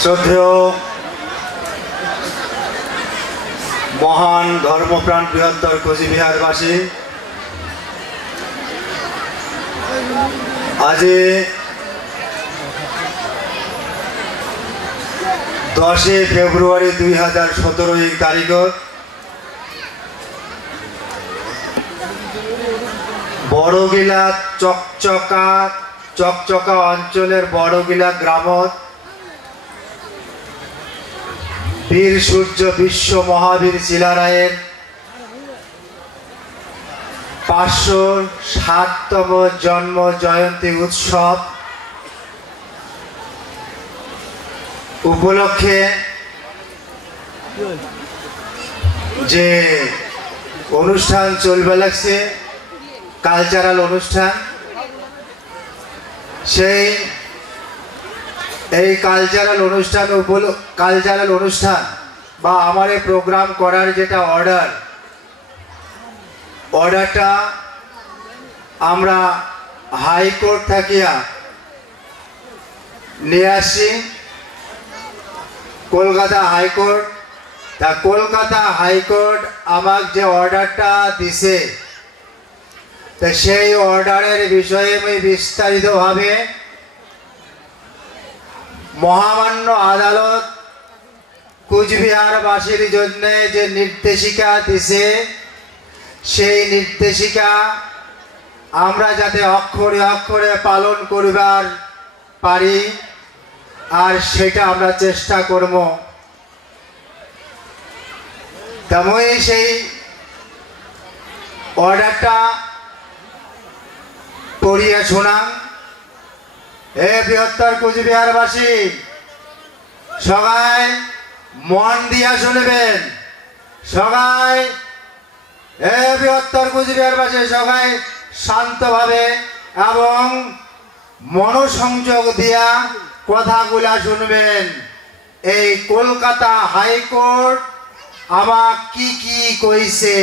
শ্রদ্ধেয় মহান ধর্মপ্রাণ বৃহত্তর কোচবিহারবাসী, আজ 10 ফেব্রুয়ারি 2017 তারিখ বড়গিলা চকচকা অঞ্চলের বড়গিলা গ্রামত বীর সূর্য বিশ্ব মহাবীর চিলারায়ের 507তম জন্ম জয়ন্তী উৎসব উপলক্ষে যে অনুষ্ঠান চলবে লাগছে কালচারাল অনুষ্ঠান, সেই এই কালচারাল অনুষ্ঠান বা আমার এই প্রোগ্রাম করার যেটা অর্ডারটা আমরা হাইকোর্ট থাকিয়া নিয়ে আসি কলকাতা হাইকোর্ট। তা কলকাতা হাইকোর্ট আমাকে যে অর্ডারটা দিছে তা সেই অর্ডারের বিষয়ে আমি বিস্তারিতভাবে মহামান্য আদালত কুচবিহারবাসীর জন্য যে নির্দেশিকা দিছে সেই নির্দেশিকা আমরা যাতে অক্ষরে অক্ষরে পালন করবার পারি আর সেটা আমরা চেষ্টা করব। তেমনই সেই অর্ডারটা পড়িয়ে শোনান। এ বৃহত্তর কোচবিহারবাসী সবাই মন দিয়া শুনবেন, সবাই এ বৃহত্তর কোচবিহারবাসী সবাই শান্তভাবে এবং মনোসংযোগ দিয়া কথাগুলা শুনবেন। এই কলকাতা হাইকোর্ট আমাক কি কইছে।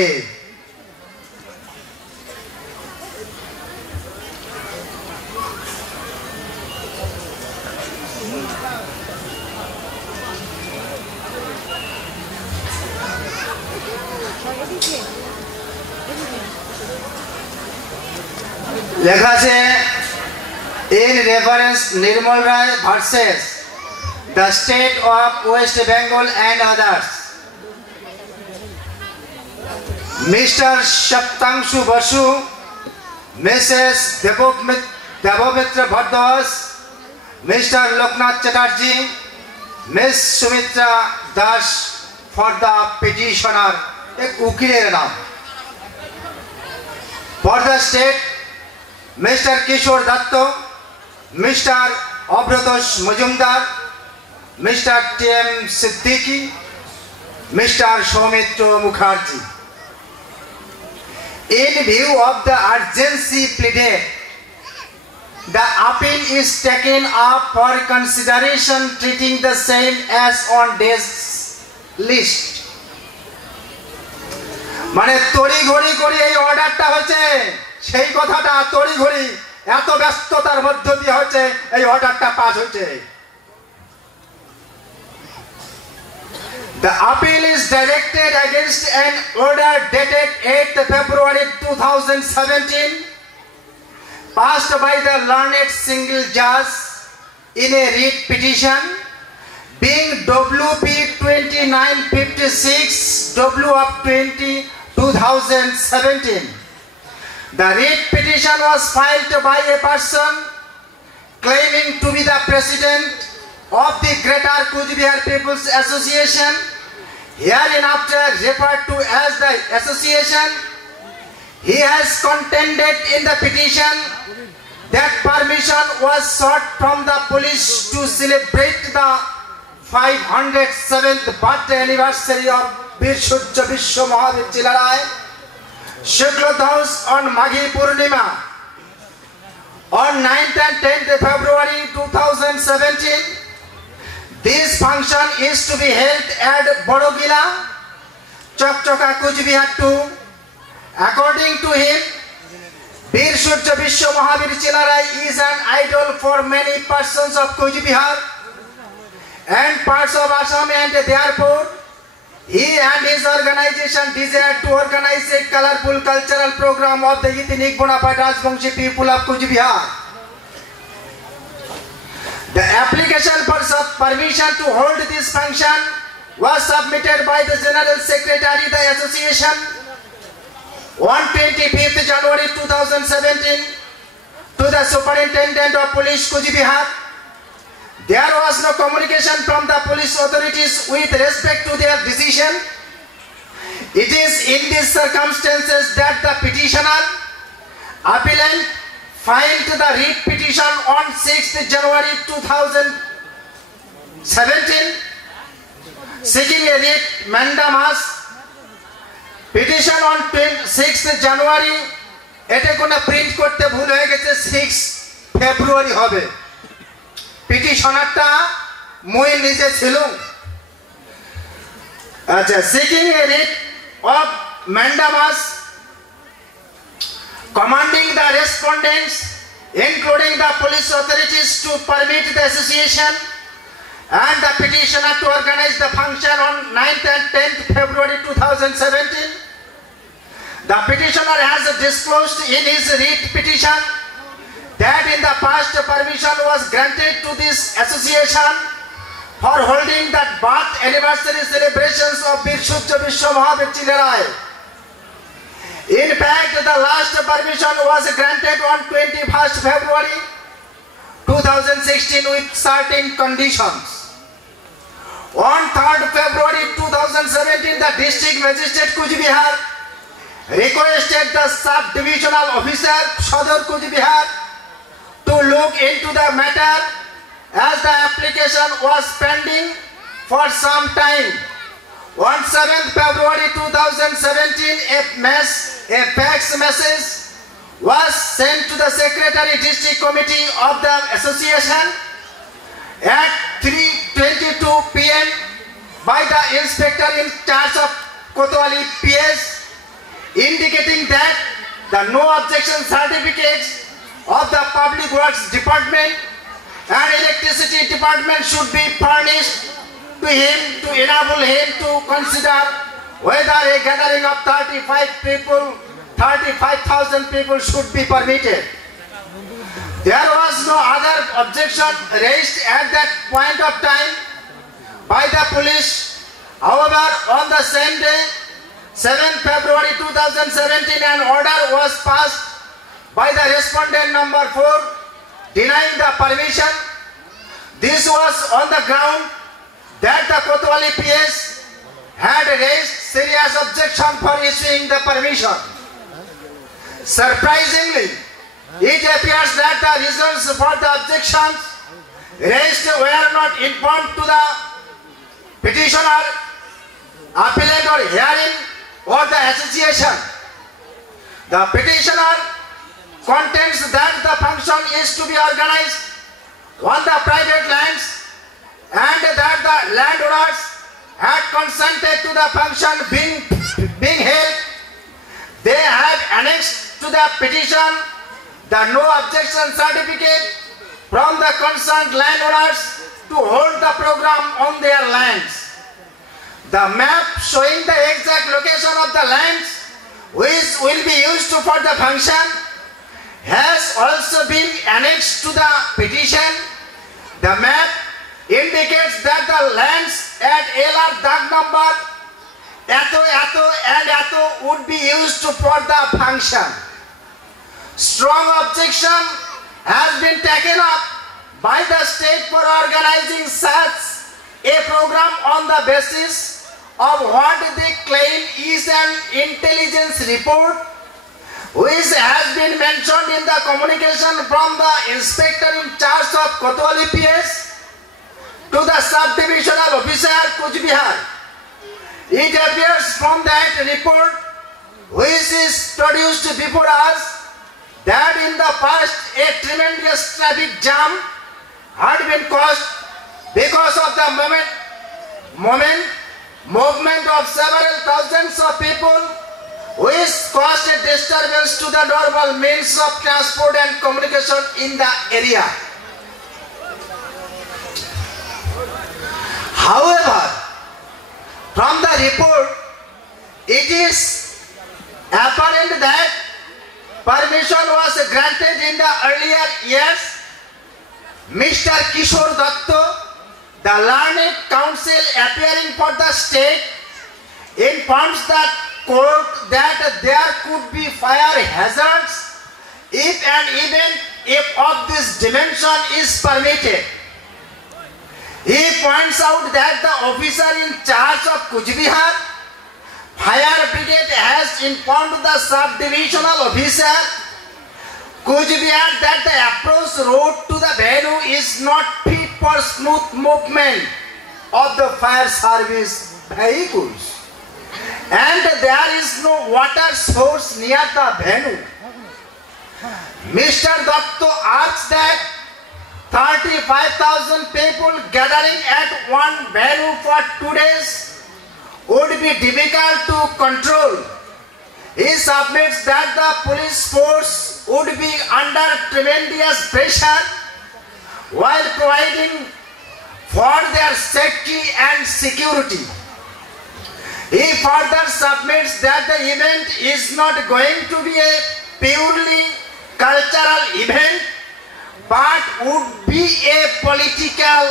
লেখা আছে in reference Nirmal Rai versus the state of West Bengal and others, Mr. Shaptangshu Basu, Mrs. Devomitra Bharadwaj, Mr. Loknath Chatterjee, Ms. Sumitra Das for the petitioner, एक उकीलेर नाम, for the state Mr. Kishore Datto, Mr. Abhratosh Majumdar, Mr. T.M. Siddiqui, Mr. Soumitra Mukherjee. In view of the urgency pleaded, the appeal is taken up for consideration, treating the same as on this list. মানে তড়িঘড়ি করে এই অর্ডারটা হচ্ছে, সেই কথাটা তড়িঘড়ি এত ব্যস্ততার মধ্য দিয়ে হচ্ছে এই অর্ডারটা পাস হচ্ছে। The appeal is directed against an order dated 8th February 2017 passed by the learned single judge in a writ petition being WP 2956 W of 2017. The writ petition was filed by a person claiming to be the president of the Greater Coachbihar People's Association, hereinafter referred to as the association. He has contended in the petition that permission was sought from the police to celebrate the 507th birthday anniversary of Bir Surya Vishwa Mahavir Chilarai Shukla on Maghi Purnima on 9th and 10th February 2017. This function is to be held at Borogila, Chokchoka, Coachbihar 2. According to him, Bir Surya Vishwa Mahavir Chilarai is an idol for many persons of Coachbihar. and parts of Assam, and therefore he and his organization desired to organize a colorful cultural program of the ethnic bona fide Rajbangshi people of Cooch Behar. The application for permission to hold this function was submitted by the General Secretary of the Association on 25th January 2017 to the Superintendent of Police Cooch Behar. There was no communication from the police authorities with respect to their decision. It is in these circumstances that the petitioner, appellant, filed the writ petition on 6th January 2017 seeking a writ mandamus. Petition on 6th January, এটা কোনো প্রিন্ট করতে ভুল হয়ে গেছে, 6 ফেব্রুয়ারি হবে। পিটিশনারটা মই নিজে ছিল। আচ্ছা, seeking a writ of mandamus commanding the respondents including the police authorities to permit the association and the petitioner to organize the function on 9th and 10th February 2017. The petitioner has disclosed in his writ petition that in the past permission was granted to this association for holding the birth anniversary celebrations of Bir Surya Vishwa Mahavir Chilerai. In fact, the last permission was granted on 21st February 2016 with certain conditions. On 3rd February 2017, the district magistrate Cooch Behar requested the sub-divisional officer Sadar Cooch Behar to look into the matter as the application was pending for some time. On 7th February 2017, a fax message was sent to the Secretary District Committee of the Association at 3:22 p.m. by the Inspector in charge of Kotwali PS, indicating that the no objection certificates of the Public Works Department and Electricity Department should be furnished to him to enable him to consider whether a gathering of 35,000 people should be permitted. There was no other objection raised at that point of time by the police. However, on the same day, 7th February 2017, an order was passed by the respondent number 4 denying the permission. This was on the ground that the Kotwali PS had raised serious objection for issuing the permission. Surprisingly, it appears that the reasons for the objections raised were not informed to the petitioner, appellant or hearing or the association. The petitioner contends that the function is to be organized on the private lands and that the landowners had consented to the function being held. They have annexed to the petition the no objection certificate from the concerned landowners to hold the program on their lands. The map showing the exact location of the lands which will be used for the function has also been annexed to the petition. The map indicates that the lands at LR Dag number Ato and Ato would be used for the function. Strong objection has been taken up by the state for organizing such a program on the basis of what they claim is an intelligence report which has been mentioned in the communication from the inspector in charge of Kotwali PS to the sub-divisional officer Cooch Behar. It appears from that report, which is produced before us, that in the past a tremendous traffic jam had been caused because of the movement of several thousands of people, which caused a disturbance to the normal means of transport and communication in the area. However, from the report, it is apparent that permission was granted in the earlier years. Mr. Kishore Datta, the learned counsel appearing for the state, informs the court that there could be fire hazards if an event of this dimension is permitted. He points out that the officer in charge of Cooch Behar Fire Brigade has informed the sub-divisional officer Cooch Behar that the approach road to the venue is not fit for smooth movement of the fire service vehicles, and there is no water source near the venue. Mr. Datta asks that 35,000 people gathering at one venue for 2 days would be difficult to control. He submits that the police force would be under tremendous pressure while providing for their safety and security. He further submits that the event is not going to be a purely cultural event, but would be a political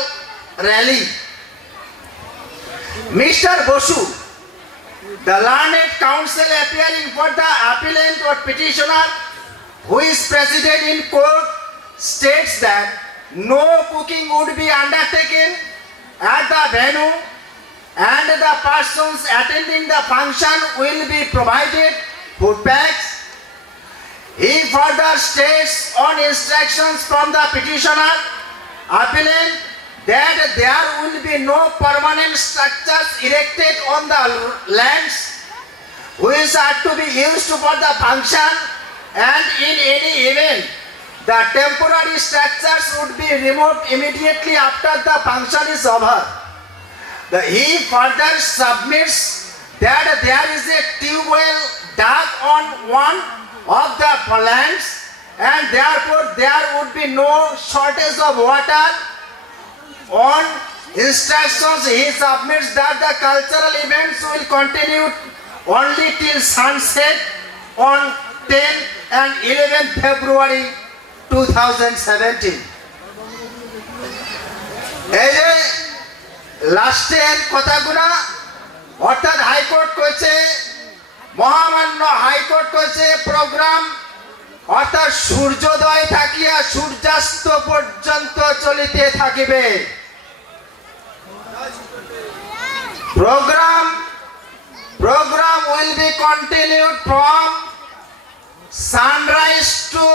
rally. Mr. Bosu, the learned counsel appearing for the appellant or petitioner, who is president in court, states that no cooking would be undertaken at the venue and the persons attending the function will be provided food packs. He further states on instructions from the petitioner appellant that there will be no permanent structures erected on the lands which are to be used for the function, and in any event the temporary structures would be removed immediately after the function is over. He further submits that there is a tube well dug on one of the lands, and therefore there would be no shortage of water. On instructions, he submits that the cultural events will continue only till sunset on 10 and 11 February 2017. লাস্টের কথাগুলা অর্থাৎ হাইকোর্ট কইছে, মহামান্য হাইকোর্ট কইছে প্রোগ্রাম অর্থাৎ সূর্যোদয় থাকিয়া সূর্যাস্ত পর্যন্ত চলিতে থাকিবে। Program will be continued from sunrise to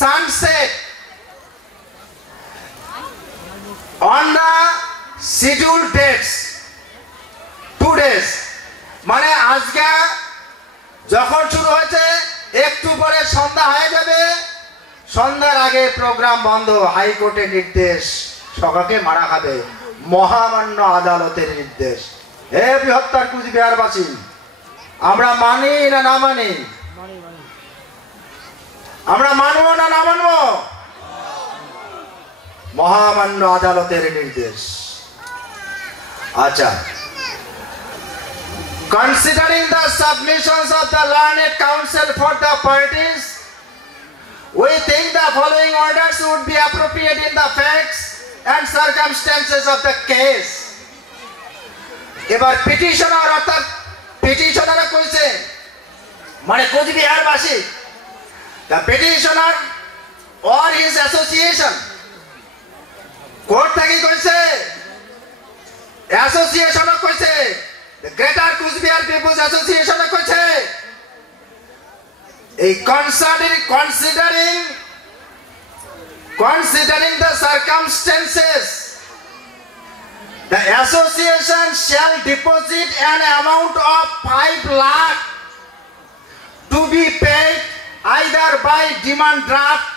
sunset on the scheduled dates, 2 days. মানে আজকে যখন শুরু হয়েছে একটু পরে সন্ধ্যা হয়ে যাবে, সন্ধ্যার আগে প্রোগ্রাম বন্ধ। হাইকোর্টের নির্দেশ, সকাকে মারা খাবে, মহামান্য আদালতের নির্দেশ। হে বৃহত্তর কুচবিহারবাসী, আমরা মানি না না মানি? আমরা মানবো না না মানবো? মহামান্য আদালতের নির্দেশ। আচ্ছা, considering the submissions of the learned counsel for the parties, we think the following orders would be appropriate in the facts and circumstances of the case. এবার পিটিশনার অর্থাৎ পিটিশনার কইছে মানে কোচবিহারবাসী, the petitioner or his association, court থেকে কইছে, অ্যাসোসিয়েশন কইছে, the Greater Coachbihar People's Association কইছে, এই considering the circumstances, the association shall deposit an amount of 5 lakh to be paid either by demand draft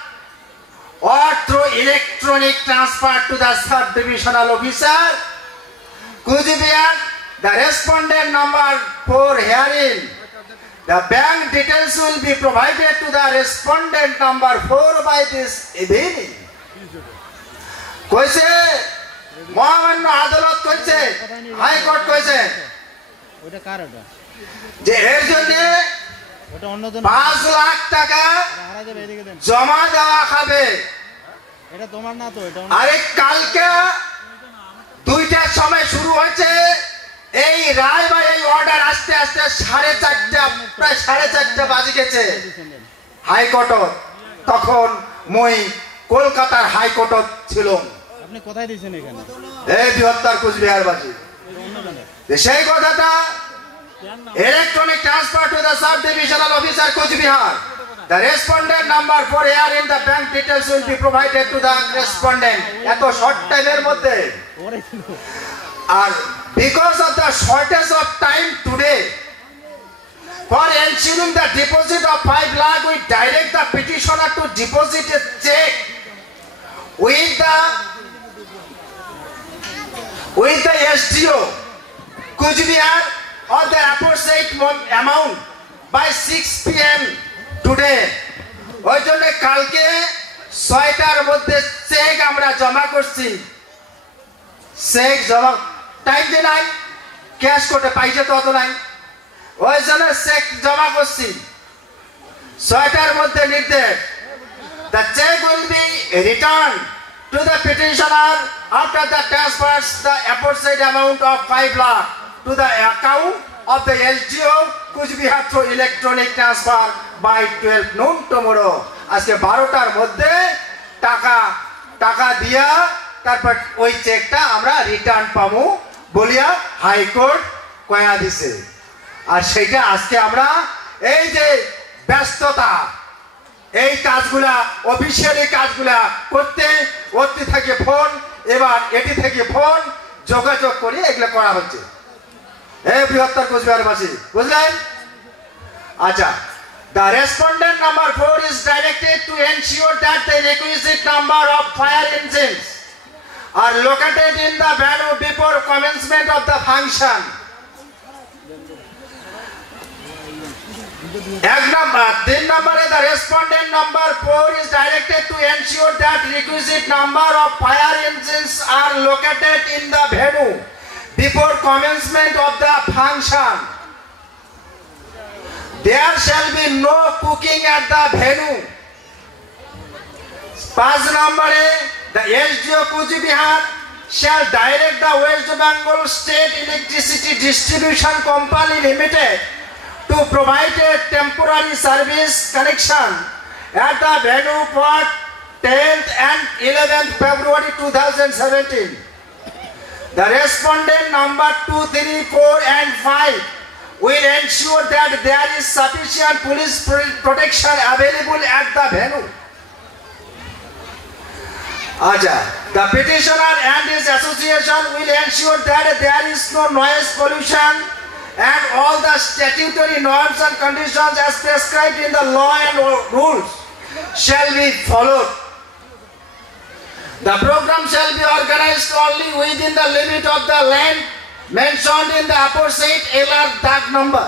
or through electronic transfer to the sub-divisional officer, Cooch Behar, the respondent number 4 herein. The bank details will be provided to the respondent number 4 by this evening. কইছে মহামান্য আদালত কইছে, হাইকোর্ট কইছে ওটা কার ওটা যে এর জন্য ওটা অন্যজন 5 লাখ টাকা জমা দেওয়া হবে। এটা তোমার না তো, এটা আরে কালকে 2টার সময় শুরু হয়েছে এই রায় বা এই অর্ডার আস্তে আস্তে 4:30 প্রায় 4:30 বাজে গেছে হাইকোর্ট। তখন মই কলকাতার হাইকোর্ট ছিল। আপনি কোথায় দিয়েছেন এখানে? এই বৃহত্তর কুচবিহারবাসী সেই কথাটা electronic transfer to the sub-divisional officer Kuchbihar. The respondent number for here in the bank details will be provided to the respondent. এত শর্ট টাইমের মধ্যে আর because of the shortage of time today for ensuring the deposit of 5 lakh we direct the petitioner to deposit a check with the SDO Kuchbihar or the aforesaid amount by 6 PM today. ওই জন্য কালকে 6টার মধ্যে চেক আমরা জমা করছি। চেক জমা টাইম যে নাই, ক্যাশ কোর্টে পাইছে তো অত নাই, ওই জন্য চেক জমা করছি 6টার মধ্যে নির্দেশ। The check will be returned to the petitioner after the transfers the aforesaid amount of 5 lakh to the account of the SDO Kuchbihar through electronic transfer by 12 noon tomorrow. আজকে 12টার মধ্যে টাকা দিয়া তারপর ওই চেকটা আমরা রিটার্ন পাবো বলিয়া হাইকোর্ট কয়া দিছে। আর সেটা আজকে আমরা এই যে ব্যস্ততা এই কাজগুলা অফিসিয়ালি কাজগুলা করতে ওটি থেকে ফোন এবার এটি থেকে ফোন যোগাযোগ করে এগুলো করা হচ্ছে। এই বৃহত্তর কুচবিহারবাসী বুঝলেন? আচ্ছা, the respondent number 4 is directed to ensure that the requisite number of fire engines are located in the venue before commencement of the function. The respondent number 4 is directed to ensure that requisite number of fire engines are located in the venue before commencement of the function. There shall be no cooking at the venue. 5 number, the SDO Kuchbihar shall direct the West Bengal State Electricity Distribution Company Limited to provide a temporary service connection at the venue for 10th and 11th February 2017. The respondent number 2, 3, 4 and 5 will ensure that there is sufficient police protection available at the venue. The petitioner and his association will ensure that there is no noise pollution and all the statutory norms and conditions as prescribed in the law and rules shall be followed. The program shall be organized only within the limit of the land mentioned in the aforesaid LR tag number.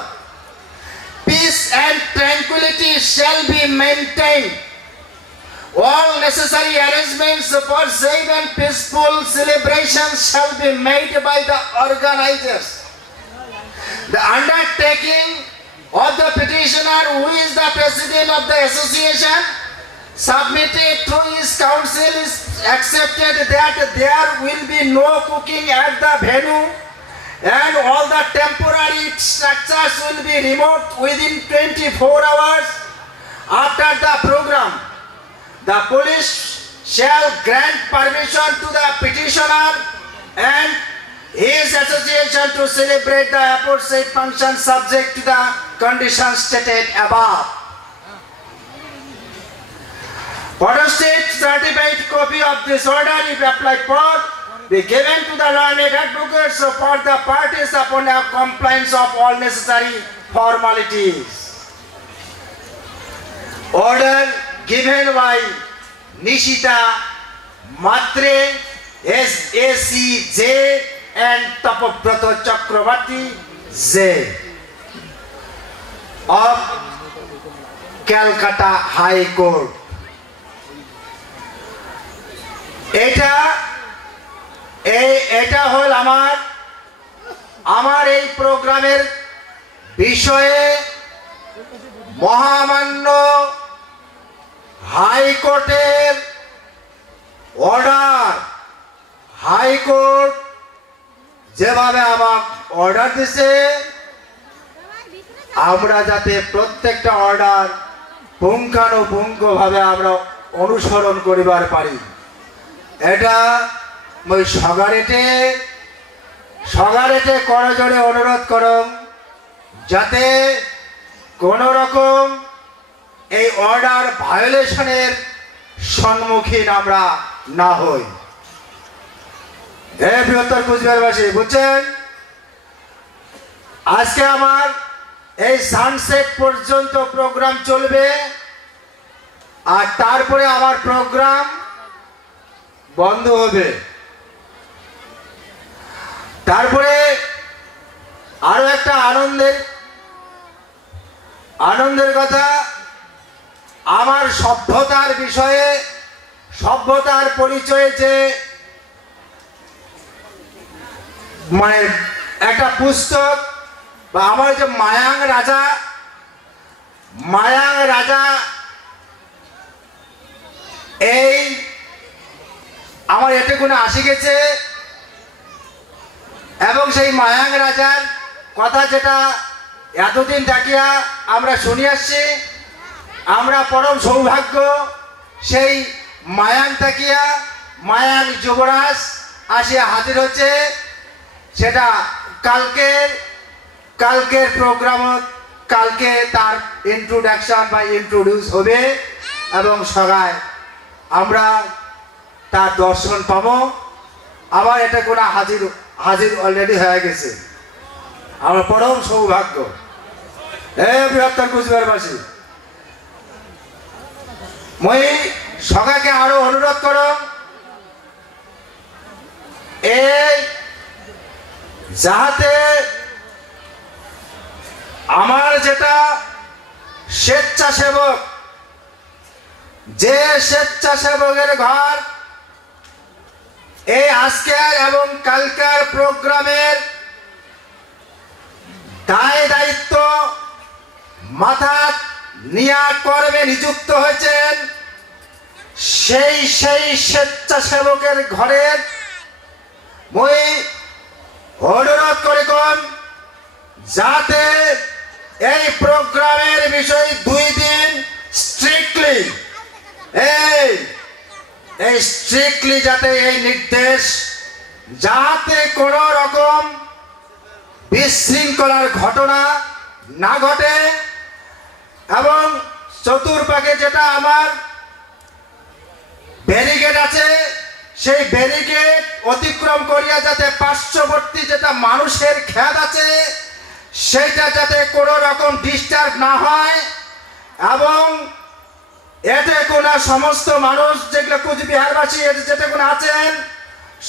Peace and tranquility shall be maintained. All necessary arrangements for safe and peaceful celebrations shall be made by the organizers. The undertaking of the petitioner, who is the president of the association, submitted through his counsel is accepted that there will be no cooking at the venue and all the temporary structures will be removed within 24 hours after the program. The police shall grant permission to the petitioner and his association to celebrate the aforesaid function subject to the conditions stated above. Photostat certified copy of this order, if applied for, be given to the learned advocates for the parties upon a compliance of all necessary formalities. Order given by Nishita Matre, SACJ and Tapabrato Chakravarti Z of Calcutta High Court. এটা এই এটা হল আমার এই প্রোগ্রামের বিষয়ে মহামান্য হাইকোর্টের অর্ডার। হাইকোর্ট যেভাবে আমাকে অর্ডার দিছে আমরা যাতে প্রত্যেকটা অর্ডার পুঙ্খানুপুঙ্খভাবে আমরা অনুসরণ করিবার পারি, এটা মই সগারেটে করজোড়ে অনুরোধ করম যাতে কোন রকম এই অর্ডার ভায়োলেশনের সম্মুখীন আমরা না হই। বৃহত্তর কুচবিহারবাসী বুঝছেন, আজকে আমার এই সানসেট পর্যন্ত প্রোগ্রাম চলবে, আর তারপরে আমার প্রোগ্রাম বন্ধ হবে। তারপরে আরো একটা আনন্দের কথা, আমার সভ্যতার বিষয়ে, সভ্যতার পরিচয়ে যে মানে একটা পুস্তক বা আমার যে মায়াং রাজা এই আমার এতে কোনো আসি গেছে, এবং সেই মায়াং রাজার কথা যেটা এতদিন থাকিয়া আমরা শুনে আসছি, আমরা পরম সৌভাগ্য সেই মায়াং থাকিয়া মায়াং যুবরাজ আসিয়া হাজির হচ্ছে। সেটা কালকের প্রোগ্রামত কালকে তার ইন্ট্রোডাকশন বা ইন্ট্রোডিউস হবে, এবং সবাই আমরা তার দর্শন পাবো। আবার এটা কোনো হাজির অলরেডি হয়ে গেছে, আমার পরম সৌভাগ্য। বৃহত্তর কুচবিহারবাসী, মই সবাইকে আরো অনুরোধ করো, এই যাহাতে আমার যেটা স্বেচ্ছাসেবক, যে স্বেচ্ছাসেবকের ঘর এই আজকের এবং কালকার প্রোগ্রামের দায়িত্ব মাথা নিয়া কর্মে নিযুক্ত হয়েছেন, সেই স্বেচ্ছাসেবকের ঘরের মই অনুরোধ করে কোন যাতে এই প্রোগ্রামের বিষয় 2 দিন স্ট্রিক্টলি যাতে এই নির্দেশ যাতে কোন রকম বিশৃঙ্খলার ঘটনা না ঘটে, এবং চতুর্পাকে যেটা আমার ব্যারিকেড আছে সেই ব্যারিকেড অতিক্রম করিয়া যাতে পার্শ্ববর্তী যেটা মানুষের খেত আছে সেটা যাতে কোনো রকম ডিস্টার্ব না হয়, এবং এতে কোনো সমস্ত মানুষ যেগুলো কুচবিহারবাসী যেটা কোনো আছেন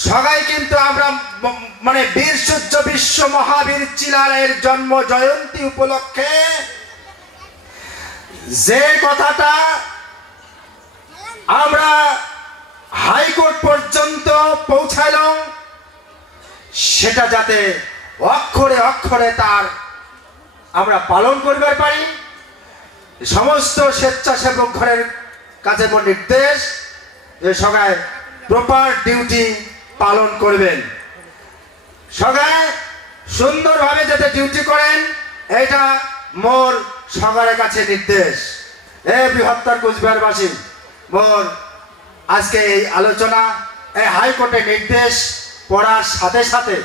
সবাই কিন্তু আমরা মানে বীর সূর্য বিশ্ব মহাবীর চিলারায়ের জন্ম জয়ন্তী উপলক্ষে যে কথাটা আমরা হাইকোর্ট পর্যন্ত পৌঁছাইলাম সেটা যাতে অক্ষরে অক্ষরে তার আমরা পালন করতে পারি। সমস্ত স্বেচ্ছাসেবক ঘরের কাছে নির্দেশ যে সবাই প্রপার ডিউটি পালন করবেন, সবাই সুন্দরভাবে যাতে ডিউটি করেন, এটা মোর সবার কাছে নির্দেশ। বৃহত্তর কুচবিহারবাসী, মোর আজকে এই আলোচনা এই হাইকোর্টের নির্দেশ পড়ার সাথে সাথে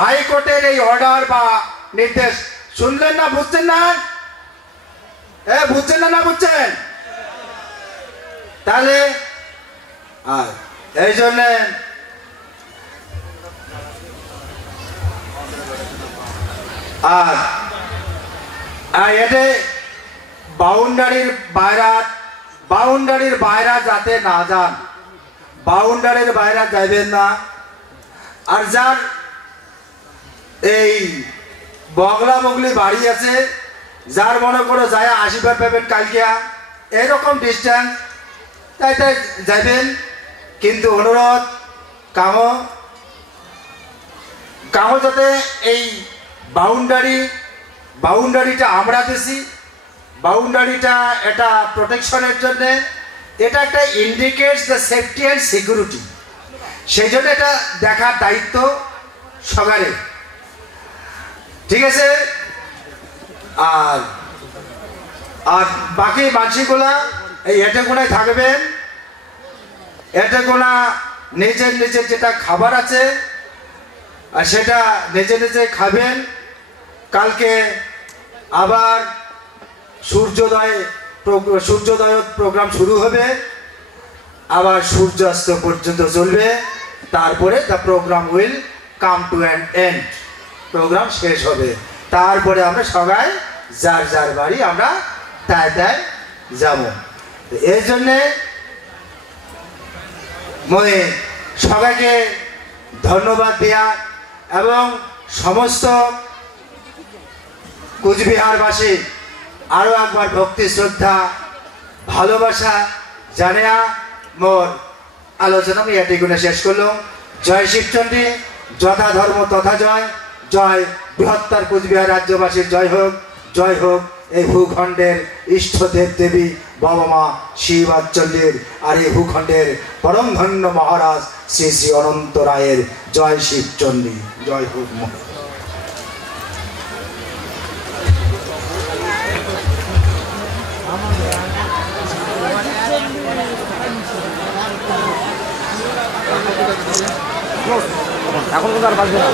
হাইকোর্টের এই অর্ডার বা নির্দেশ শুনলেন না, বুঝছেন না? বুঝছেন না বুঝছেন? তাহলে এই জন্য এতে বাউন্ডারির বাইরা যাতে না যান, বাউন্ডারির বাইরে যাইবেন না। আর যার এই বগলা বগলি বাড়ি আছে, যার মনে করে যায় আশীর্বাদ পাবেন কালকিয়া, এরকম ডিস্টেন্স তাই যাবেন, কিন্তু অনুরোধ কাম কাগজতে এই বাউন্ডারিটা আমরা দিছি, বাউন্ডারিটা এটা প্রোটেকশনের জন্য, এটা একটা indicates the safety and security, সেই জন্য এটা দেখার দায়িত্ব সবারই, ঠিক আছে। আর আর বাকি মানসিকগুলা এই এটেগোনায় থাকবেন, এটেগোনা নিজের নিজের যেটা খাবার আছে আর সেটা নিজে নিজে খাবেন। কালকে আবার সূর্যোদয় প্রোগ্রাম শুরু হবে, আবার সূর্যাস্ত পর্যন্ত চলবে, তারপরে the program will come to an end, program শেষ হবে, তারপরে আমরা সবাই যার যার বাড়ি আমরা তাই তাই যাব। এর জন্যে মনে সবাইকে ধন্যবাদ দেয়া এবং সমস্ত কুচবিহারবাসী আরও একবার ভক্তি শ্রদ্ধা ভালোবাসা জানিয়া মোর আলোচনা আমি এটিগুলো শেষ করলাম। জয় শিবচণ্ডী, যথা ধর্ম তথা জয়, জয় বৃহত্তর কুচবিহার রাজ্যবাসীর জয় হোক, জয় হোক এই ভূখণ্ডের ইষ্টদেব দেবী বাবা মা শিবাচণ্ডীর, আর এই ভূখণ্ডের পরম ধন্য মহারাজ শ্রী শ্রী অনন্ত রায়ের জয় শিবচণ্ডী, জয় হোক। এখন তো আর বাজবে না।